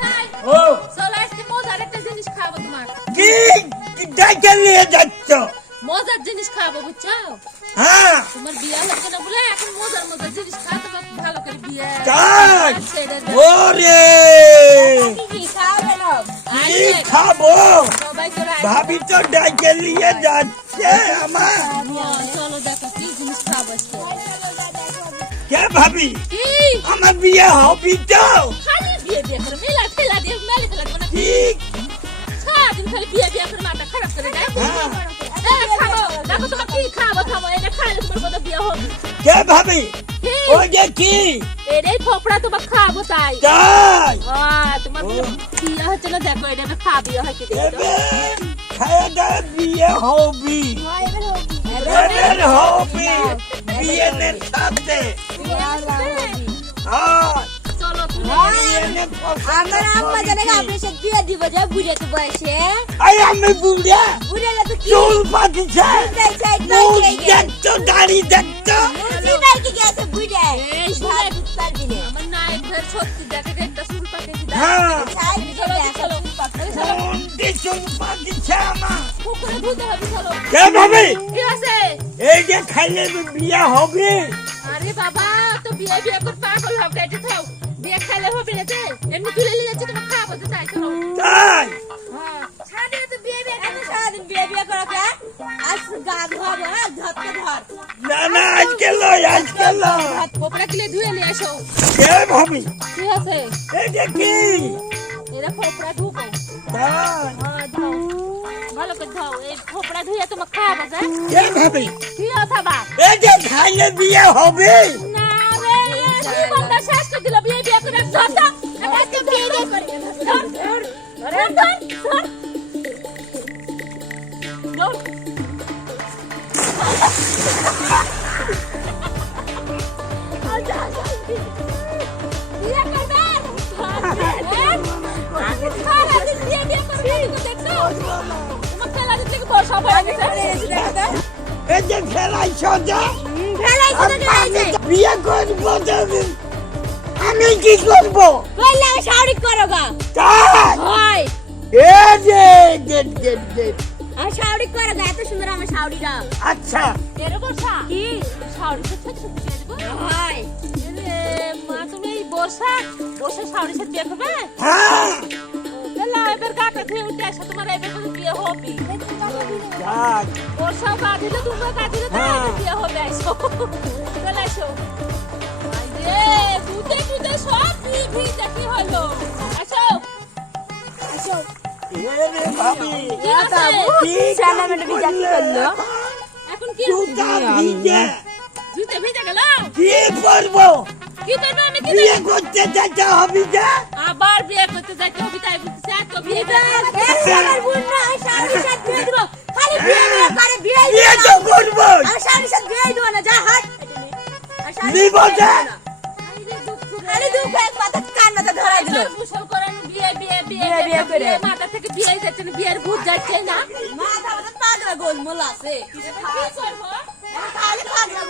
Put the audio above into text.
ভাই ও চলো আজকে মজার একটা জিনিস খাবো তোমার। কি কি ডাইকে নিয়ে যাচ্ছ? মজার জিনিস খাবো বুঝছো? হ্যাঁ তোমার বিয়ে হচ্ছে না বলে এখন মজার মজার জিনিস খাও, তোমার ভালো করে বিয়ে তাই ছেড়ে দাও। ওরে কি খাবে না? কি খাবো? সবাই তোরা ভাবি তো ডাইকে নিয়ে যাচ্ছে আমার। চলো দেখো কি জিনিস খাবো আজকে। কে ভাবি কি আমার বিয়ে হবি তো? খালি বিয়ে বিয়ে করে মেলা ফেলা দিয়ে মেলে ফেলা মানে কি সারাদিন খালি বিয়ে বিয়ে করে মাথা খারাপ করে দেয়। হ্যাঁ। খাবো দেখো তোমার কি খাবো খাবো এটা খাইলে তোমার মতো বিয়ে হবে। কে ভাবি কি? ওই যে কি এটাই ফোপড়া তোমার খাবো তাই। তাই তোমার বিয়ে হচ্ছে না দেখো এটা আমি খাবি হয় কি দেখো। এবে খায়া দাওয়া বিয়ে হবি এবার হবি বিয়ের সাথে হ্যাঁ চলো তুমি বিয়ের আমার আম্মা জানে আপনার সাথে বিয়ে দিব যে বুড়াতে বয়সে আই আমি বুড়া বুড়ালে তো কি চুল পাকিছে চাই চাই মুখ তাই দেখতো দাড়ি দেখতো মুজি ভাই কি গেছে বুড়া এই শুনে পারবি না আমার নায়ক ধর সত্যি দেখে একটা চুল পাকেছি হ্যাঁ চাই চলো চলো চলো কোনটি চুল পাকিছে আমার পুকুরে ধুতে হবে চলো। কে ভাবি কি আছে? এই যে খাইলে বিয়ে হবে আরে বাবা তো বিয়ে বিয়ে করে পাগল হবে এটা থাও বিয়ে খাইলে হবে না যে এমনি তুলে নিয়ে যাচ্ছে তোমার খাবো তো তাই চলো। তাই হ্যাঁ সারাদিন তো বিয়ে বিয়ে কেন সারাদিন বিয়ে বিয়ে করো কে আজ গা ধোয়াবো হ্যাঁ ধরতে ধর না না আজকে লয় হাত পোপড়া গিলে ধুয়ে নিয়ে আসো। কে ভাবি কি আছে? এই যে কি এরা ফোপড়া ধুবো। তাই হ্যাঁ ধুও ভালো করে ধুও এই ফোপড়া ধুয়ে তোমার খাবো যা। কে ভাবি কি আছে বা? এই যে খাইলে বিয়ে হবে না রে জীবনটা শেষ করে দিল বিয়ে বিয়ে করে ধর ধর আজকে বিয়ে বিয়ে করে ধর ধর ধর ধর ধর বিয়ে করবে আগে সারাদিন বিয়ে বিয়ে করে দেখছো তোমার খেলা দিতে বসা পড়ে গেছে। এই যে ফেলাইছ যে ফেলাইছে তো ফেলাইছে বিয়ে করবো তবে আমি কি করবো কইলে আমি শাওরি করো গা তাই হয় এই যে গেট গেট গেট আমি শাওরি করো গা এত সুন্দর আমার শাওরিরা আচ্ছা এর বর্ষা কি শাওরি তো ছোট ছোট দিয়ে দেবো। হয় এরে মা তুমি এই বর্ষা বর্ষা শাওরি সাথে বিয়ে করবে? হ্যাঁ তাহলে এবার কাকা ধুয়ে উঠে আসো তোমার এবার কোনো বিয়ে হবে। যাক বর্ষাও গা দিলে তুমিও গা দিলে তাহলে বিয়ে হবে আসো চলে আসো। আরে দুধে দুধে সব ভিজে কি হলো আসো আসো। এরে ভাবি কি আছে? কি ছেলে মেয়ে বিজা কি করলো এখন কি জুতা ভিজে জুতে ভিজে গেল কি করবো কি করবে আমি কি বিয়ে করতে যেতে হবে যে আবার বিয়ে করতে যাইতে হবে তাই বলতেছে এত বিয়ে আমার বোন না আমি শাওরির সাথে বিয়ে দিব খালি বিয়ে বিয়ে করে বিয়ে বিয়ে তো করবো আমি শাওরির সাথে বিয়ে দিব না যা হাট নিব যে খালি দুঃখ এক মাথা কান্নাতে ধরাই দিল মুসল করানো বিয়ে বিয়ে বিয়ে বিয়ে বিয়ে করে। মাথা থেকে বিয়ে যাচ্ছে না বিয়ের ভূত যাচ্ছে না মাথা মাথা পাগলা গোলমোল আছে কি করবো খালি পাগলা